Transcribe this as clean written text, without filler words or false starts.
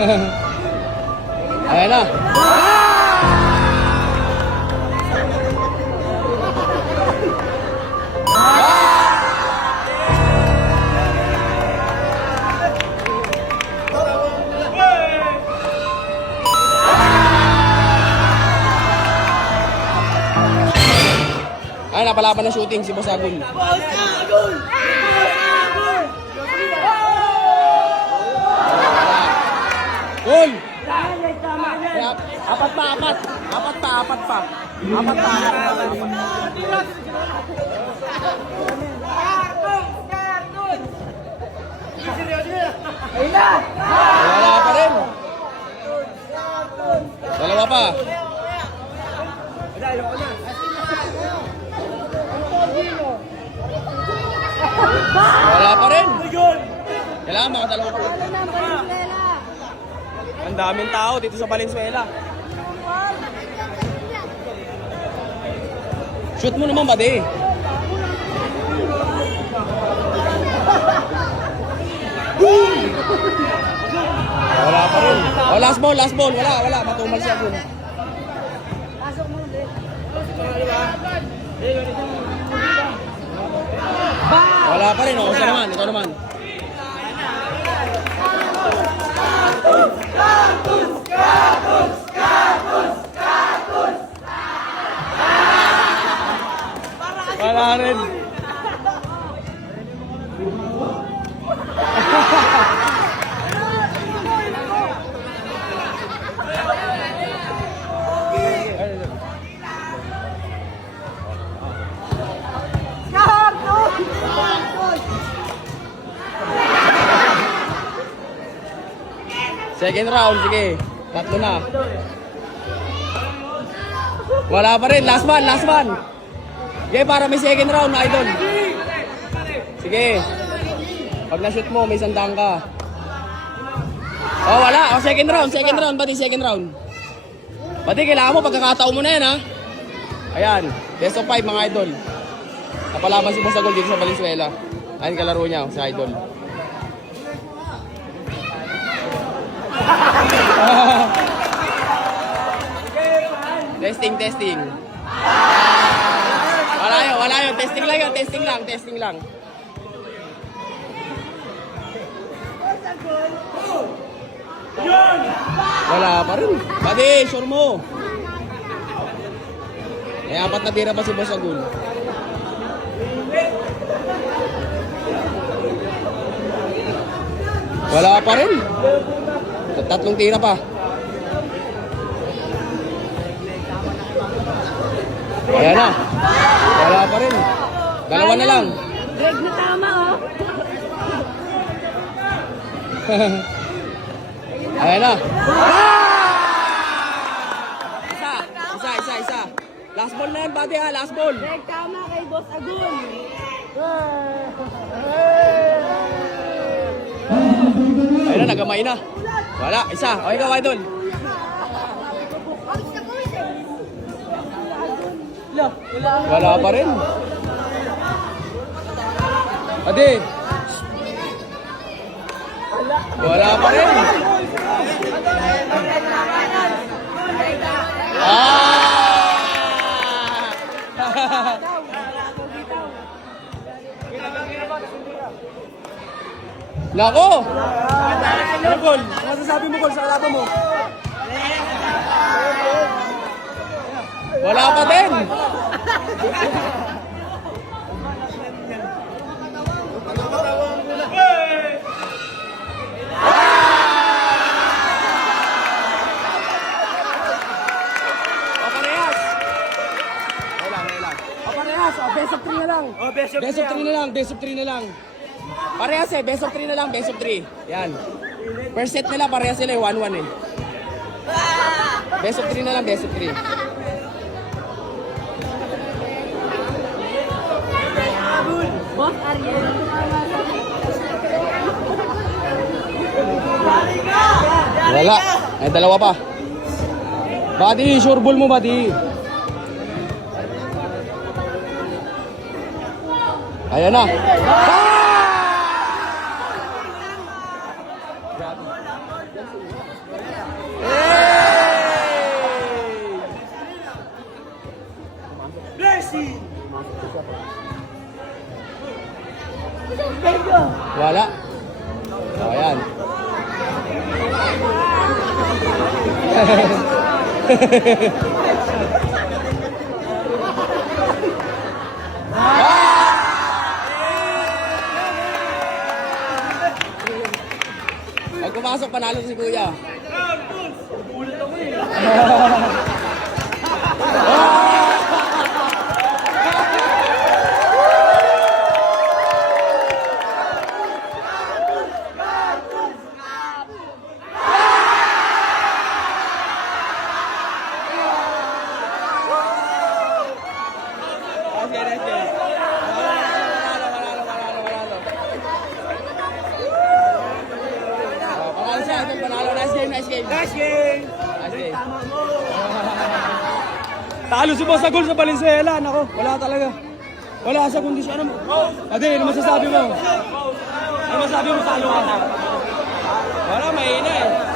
Ayan na. Ay, napalaban na shooting si Boss Agul. Gol! Apat pa. Wala pa rin. Dalawa pa. Wala pa rin. Kailangan makadalawa pa. Ang daming tao dito sa Valenzuela. Shoot mo naman, buddy. Wala pa rin. Oh, last ball. Wala. Matumal siya dun. Wala pa rin. Oh, ito naman. Wala rin. Second round, sige. Tatlo na. Wala pa rin. Last one. Sige, para may second round, idol. Sige. Pag na-shoot mo, may sandang ka. Oh, wala. Oh, second round. Pati second round. Pati kailangan mo, pagkakataon mo na yan, ha? Ayan. Best of 5, mga idol. Napalaban si Boss Agul dito sa Valenzuela. Ayan kalaro niya, si idol. Testing. Wala yun. Testing lang. Wala pa rin. Buddy, sure mo. May 4 na tira pa si Boss Agul. Wala pa rin. 3 tira pa. Ayan na. Wala pa rin. 2 na lang. Greg na tama, oh. Ayan na. Isa. Last ball na yan, buddy, ha. Last ball. Greg, tama kay Boss Agul. Ayan na, nagamay na. Wala, isa. O, ikaw, idol. Wala pa rin. Adi. Wala pa rin. Nako! Ano, Gol? Ano sasabi mo, Gol, sa kalaban mo? Wala pa din! Best of 3 na lang. Oh, best of 3 na lang. Parehas eh, best of 3 na lang, best of 3. Yan. First set nila, parehas sila eh, 1-1 eh. Best of 3 na lang, best of 3. Boss Ariel. Wala. Ay, 2 pa. Buddy, sure ball mo, buddy. Ayan na. Wala. O, ayan. Pag pumasok, panalo si Kuya. Panalo siya, ito panalo. Nice game, nice game. Nice game! Nice game. Talo si Boss Agul sa Valenzuela. Nako, wala talaga. Wala sa kondisyon. Ate, ano masasabi mo? Ano masasabi mo talo ka? Wala, mahina eh.